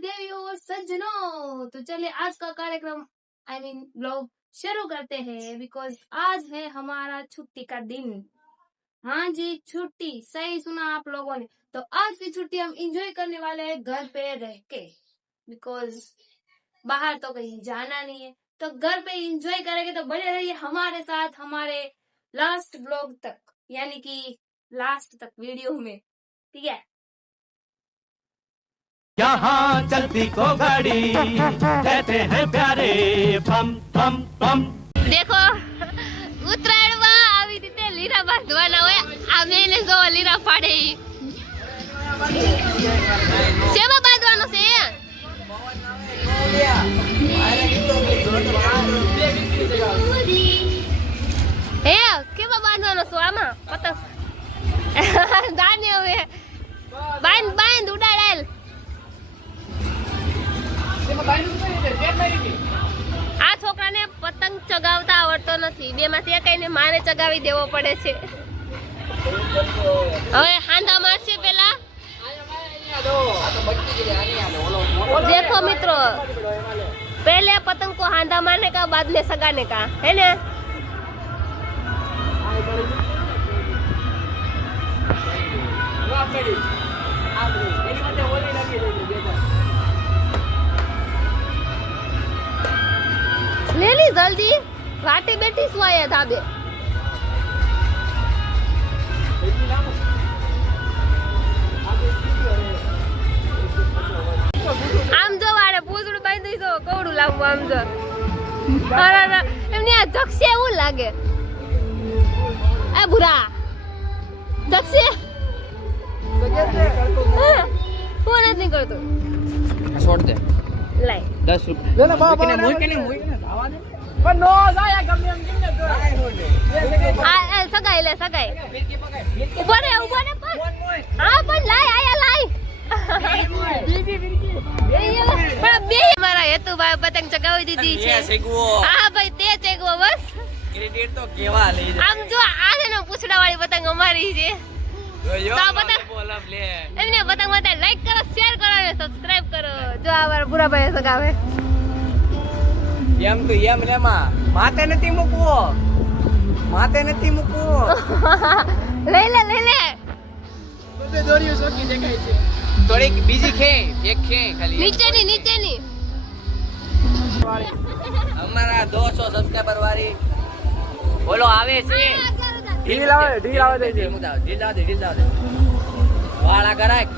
देवी और सज्जनों, तो चलिए आज का कार्यक्रम ब्लॉग शुरू करते हैं। बिकॉज आज है हमारा छुट्टी का दिन। हाँ जी, छुट्टी, सही सुना आप लोगों ने। तो आज की छुट्टी हम एंजॉय करने वाले हैं घर पे रह के। बिकॉज बाहर तो कहीं जाना नहीं है, तो घर पे एंजॉय करेंगे। तो बने रहिए हमारे साथ हमारे लास्ट ब्लॉग तक, यानी कि लास्ट तक वीडियो में, ठीक है। यहाँ चलती को गाड़ी कहते हैं प्यारे पम पम पम। देखो ઉત્તરાયણમાં આવી રીતે લીરા બાંધવાના હોય, આ મેને જો લીરા પાડે શેમાં બાંધવાનો છે? હે કેમાં બાંધવાનો છો? આમાં પતંગ દાને હવે બાંધ બાંધ ઉડાડાયેલ. આ છોકરાને પતંગ ચગાવતા આવડતો નથી. બે માંથી એકને મારે ચગાવી દેવો પડે છે. હવે હાંધા મારશે પેલા. देखो मित्रों, पहले पतंग को हांधा मारने का, बाद में सगाने का, है ना? ले ली जल्दी, वाटी बेटी सोया था बे. આમ જો વાળે પૂછડું બાંધી જો કવડું લાવવું. આમ જો એમની આ જક્ષે એવું લાગે. એ બુરા જક્ષે હું નથી કરતો. छोड़ दे લાય 10 रुपए આ સગાઈ લે સગાઈ. ઉભો રે પણ હા પણ લાય આયા લાય. પણ બે મારા હેતુભાઈ પતંગ ચગાવી દીધી છે. હા ભાઈ તે ચગાવો બસ. ક્રેડિટ તો કેવા લઈ આમ જો આ છે ને પૂછડા વાળી પતંગ અમારી છે. જો પતંગ બોલબ લે એમને પતંગ માટે લાઈક કરો, શેર કરો અને સબસ્ક્રાઇબ કરો. જો આ મારા પૂરા ભાઈ સગાવે. એમ તો એમ લેમાં માથે નથી મૂકવો, માથે નથી મૂકવો. લઈ લે લઈ લે. બધે દોરીઓ સોકી દેખાય છે. થોડીક બીજી ખે, એક ખે ખાલી. નીચેની નીચેની અમારા 200 સબસ્ક્રાઇબર વાળી બોલો આવે છે. ઢીલ આવે દે ઢીલ આવે વાળા કરાય.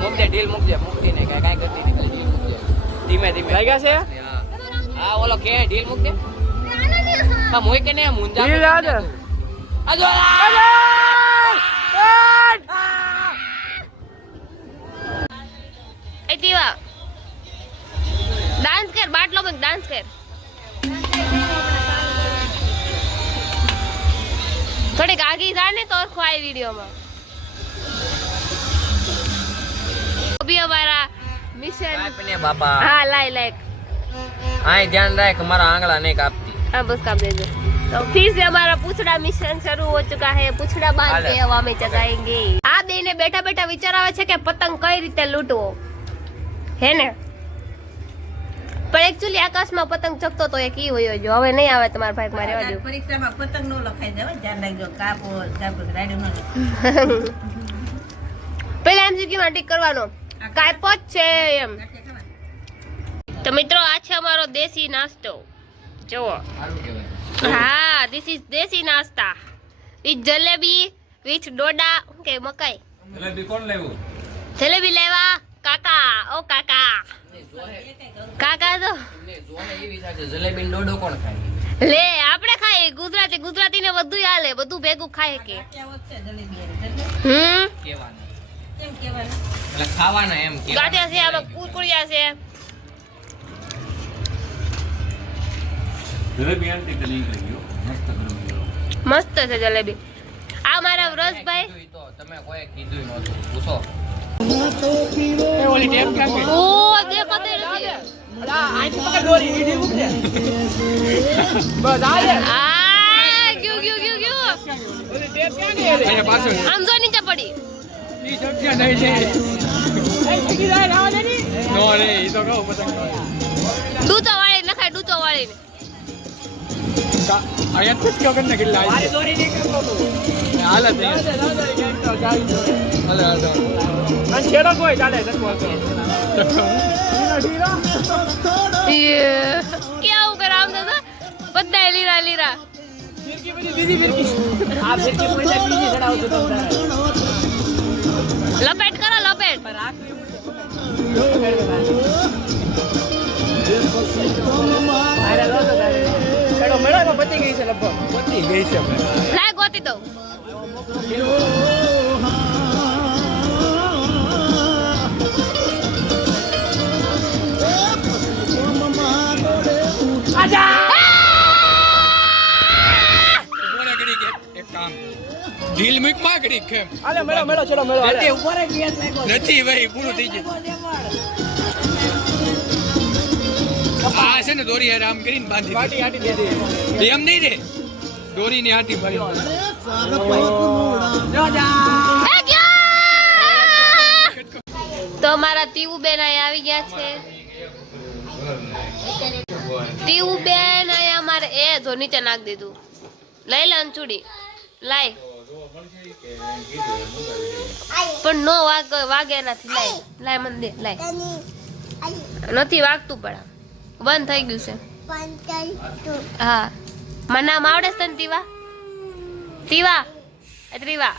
મૂકજે ઢીલ મૂકજે, મૂકતી નહીં કાંઈ કરતી નહીં, ખાલી ઢીલ મૂકજે ધીમે ધીમે. લાગ્યા છે? હા ઓલો કે ઢીલ મૂકજે. હા મોય કે ને મુંજા ઢીલ આવે. આજો એ દીવા ડાન્સ કર, બાટલો માં ડાન્સ કર. થોડીક આગી જા ને તો ખવાય વીડિયો માં. અભી हमारा મિશન આપને બાબા. હા લાય લાઈક આય ધ્યાન રાખ, મારા આંગળા નહીં કાપતી. हाँ बस काट देंगे. तो फिर से हमारा पूछड़ा मिशन शुरू हो चुका है. पूछड़ा बांध के हवा में चगाएंगे. આ બેને બેઠા બેઠા વિચાર આવે છે કે પતંગ કઈ રીતે લૂંટવો, હે ને? પણ એકચ્યુઅલી આકાશમાં પતંગ ચગતો તો એક ઈ હોય જો. હવે નહીં આવે તમારા ભાઈ માં રહેવા દો. પરીક્ષામાં પતંગ નો લખાઈ જાય, ધ્યાન રાખજો. કાપો રાડ્યો નો. પહેલા એમસીક્યુ માં ટીક કરવાનો, કાપ્યો જ છે એમ. તો મિત્રો આ છે અમારો દેશી નાસ્તો. જુઓ, હા ધીસ ઇઝ દેશી નાસ્તા વિથ જલેબી, વિથ ડોડા કે મકાઈ. જલેબી કોણ લેવું? જલેબી લેવા કાકા. ઓ કાકા, કાકા તો જલેબી ડોડો કોણ ખાય? લે આપણે ખાય. ગુજરાતી ગુજરાતી ને બધું હાલે, બધું ભેગું ખાય કે. કેવાના કેમ કહેવાનું? એટલે ખાવાના એમ કે ગાંઠિયા છે, આમાં કુરકુરિયા છે. જલેબી આંટી તો નહીં ગયો, મસ્ત ગરમ ગયો. મસ્ત છે જલેબી. આ મારા વ્રજભાઈ. તો તમે કોઈ કીધું નહોતું, પૂછો. ઓ દેખાતી નથી. આ ગયું ગયું ગયું ગયું. આમ જો નીચે પડી. ડૂચો વાળી નખાય ડૂચો વાળીને મારી દોરી નહીં કરતો તું. કેવું કરે આમ તો બધાય લીરા લીરા આ ફિરકી પૈસા બીજી ચડાવતો તમ તારે. લપેટ કરો લપેટ લાય ગોતી દઉં ઢીલ મૂક માં ઘડી કેમ તે ઉપર જ ગેસ નાખ્યો. નથી ભાઈ પૂરું થઈ ગયું આ છે ને દોરી યાર આમ કરીને બાંધી એમ નહીં રે દોરી ની આટી ભાઈ તો મારા તીવુ બેન અહીંયા આવી ગયા છે તીવુ બેન અહીંયા મારે એ જો નીચે નાખ દીધું લઈ લે અંચુડી લાય પણ નો વાગે નથી લાય લાય મને દે લાય નથી વાગતું પણ બંધ થઈ ગયું છે હા મારું નામ આવડે છે તને તીવા તીવા ત્રીવા